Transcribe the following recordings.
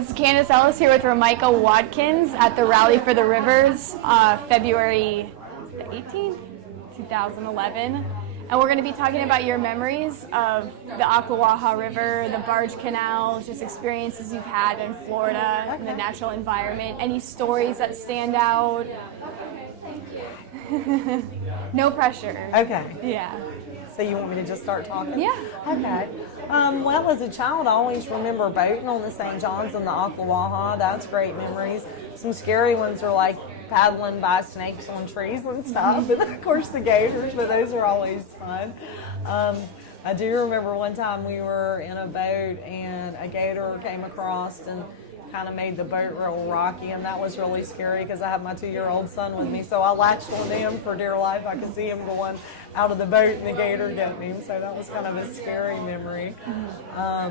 This is Candice Ellis here with Ramicah Watkins at the Rally for the Rivers, February the 18th, 2011. And we're going to be talking about your memories of the Ocklawaha River, the barge canal, just experiences you've had in Florida, in the natural environment, any stories that stand out. No pressure. Okay. Yeah. So you want me to just start talking? Yeah. Okay. Well, as a child, I always remember boating on the St. John's and the Ocklawaha. That's great memories. Some scary ones are like paddling by snakes on trees and stuff, and of course the gators, but those are always fun. I do remember one time we were in a boat and a gator came across and kind of made the boat real rocky, and that was really scary because I have my 2-year-old son with me, so I latched on to him for dear life. I could see him going out of the boat and the gator getting him, so that was kind of a scary memory. I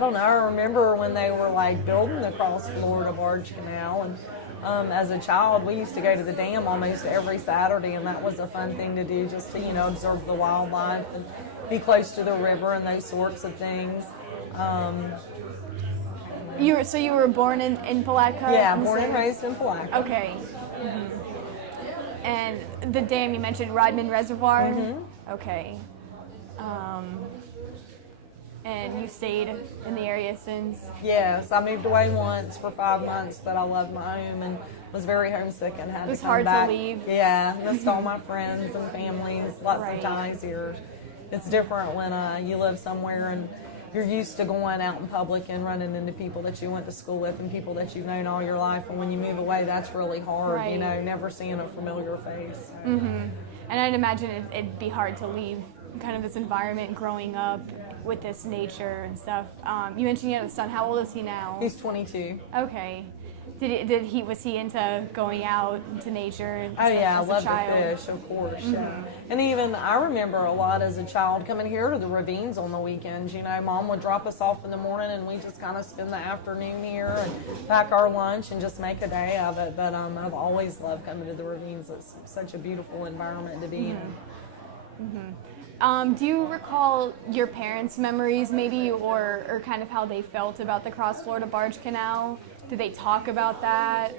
don't know, I remember when they were like building the Cross Florida Barge Canal, and as a child we used to go to the dam almost every Saturday, and that was a fun thing to do, just to, you know, observe the wildlife and be close to the river and those sorts of things. So you were born in Palatka? Yeah, born and raised in Palatka. Okay. Mm-hmm. And the dam you mentioned, Rodman Reservoir? Mm-hmm. Okay. And you stayed in the area since? Yes, I moved away once for 5 months, but I loved my home and was very homesick and had to come back. It was hard to leave? Yeah, missed all my friends and families, lots of ties here. It's different when you live somewhere and you're used to going out in public and running into people that you went to school with and people that you've known all your life. And when you move away, that's really hard, you know, never seeing a familiar face. Mm-hmm. And I'd imagine it'd be hard to leave kind of this environment growing up with this nature and stuff. You mentioned you had a son. How old is he now? He's 22. Okay. Was he into going out into nature? And oh yeah, I love to fish, of course. Mm-hmm. Yeah. And even I remember a lot as a child coming here to the ravines on the weekends. You know, Mom would drop us off in the morning, and we just kind of spend the afternoon here and pack our lunch and just make a day of it. But I've always loved coming to the ravines. It's such a beautiful environment to be in. Mm-hmm. Do you recall your parents' memories, maybe, or kind of how they felt about the Cross Florida Barge Canal? Did they talk about that?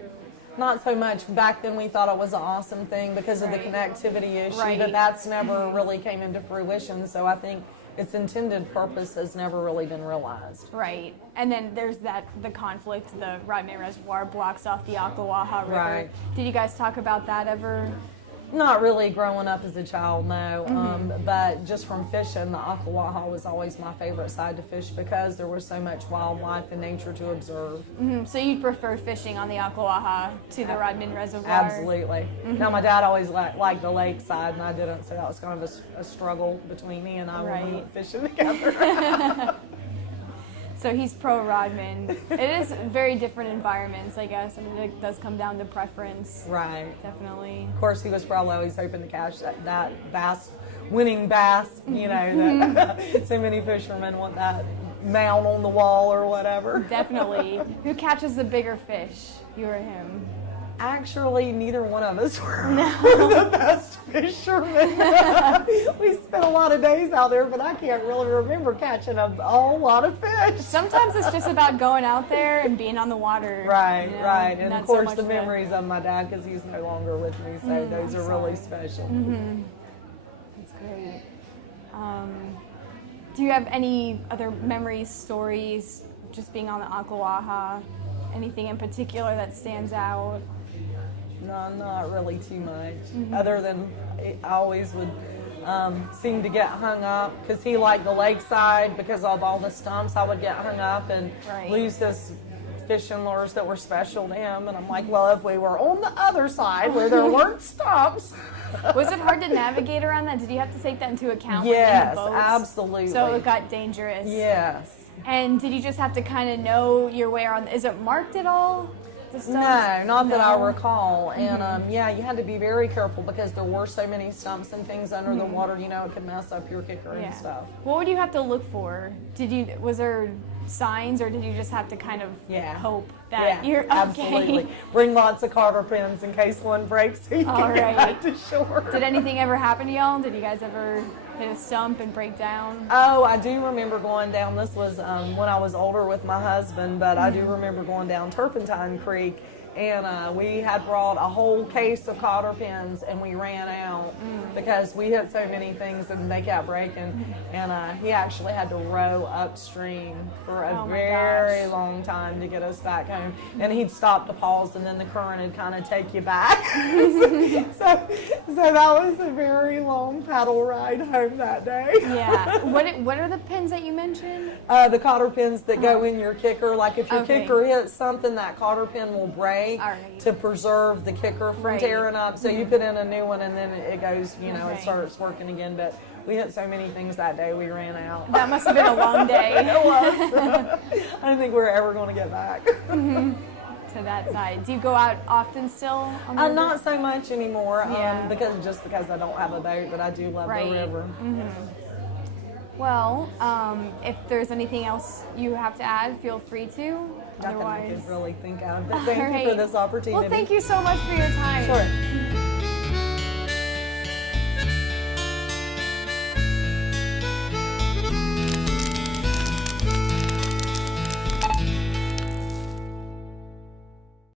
Not so much. Back then we thought it was an awesome thing because of the connectivity issue, but that's never really came into fruition, so I think its intended purpose has never really been realized. Right. And then there's the conflict, the Rodman Reservoir blocks off the Ocklawaha River. Right. Did you guys talk about that ever? Not really growing up as a child, no. But just from fishing, the Ocklawaha was always my favorite side to fish because there was so much wildlife and nature to observe. Mm-hmm. So you prefer fishing on the Ocklawaha to the Rodman Reservoir? Absolutely. Mm-hmm. Now, my dad always liked the lake side, and I didn't, so that was kind of a struggle between me and I when we went fishing together. So he's pro Rodman. It is very different environments, I guess. I mean, it does come down to preference. Right. Definitely. Of course, he was probably always hoping to catch that bass, winning bass, you know, that so many fishermen want that mound on the wall or whatever. Definitely. Who catches the bigger fish, you or him? Actually, neither one of us were the best fishermen. We spent a lot of days out there, but I can't really remember catching a whole lot of fish. Sometimes it's just about going out there and being on the water. Right, you know, right. And of course, so the memories of my dad, because he's no longer with me, so those are really special. Mm-hmm. That's great. Do you have any other memories, stories, just being on the Ocklawaha? Anything in particular that stands out? No, not really too much. Other than I always would seem to get hung up because he liked the lakeside because of all the stumps. I would get hung up and lose this fishing lures that were special to him. And I'm like, well, if we were on the other side where there weren't stumps. Was it hard to navigate around that? Did you have to take that into account? Yes, absolutely. So it got dangerous. Yes. And did you just have to kind of know your way around? Is it marked at all? No, not that I recall. And yeah, you had to be very careful because there were so many stumps and things under the water. You know, it could mess up your kicker and stuff. What would you have to look for? Was there signs, or did you just have to kind of Yeah. hope that you're okay? Absolutely. Bring lots of cotter pins in case one breaks so you All can get right. back to shore. Did anything ever happen to y'all? Did you guys ever hit a stump and break down? Oh, I do remember going down. This was when I was older with my husband, but I do remember going down Turpentine Creek, and we had brought a whole case of cotter pins, and we ran out because we hit so many things and they kept breaking. And he actually had to row upstream for a Oh my very gosh. long time to get us back home. And he'd stop to pause, and then the current would kind of take you back. so that was a very long paddle ride home that day. Yeah. What are the pins that you mentioned? The cotter pins that go in your kicker, like if your Okay. kicker hits something, that cotter pin will break All right. to preserve the kicker from Right. tearing up. So you put in a new one, and then it goes, it Okay. starts working again. But we hit so many things that day, we ran out. That must have been a long day. It was. I don't think we were ever going to get back. To that side. Do you go out often still? On the river? Not so much anymore, Yeah. because I don't have a boat, but I do love Right. the river. Well, if there's anything else you have to add, feel free to. Nothing I Otherwise, could really think of. But thank you All for right. this opportunity. Well, thank you so much for your time. Sure.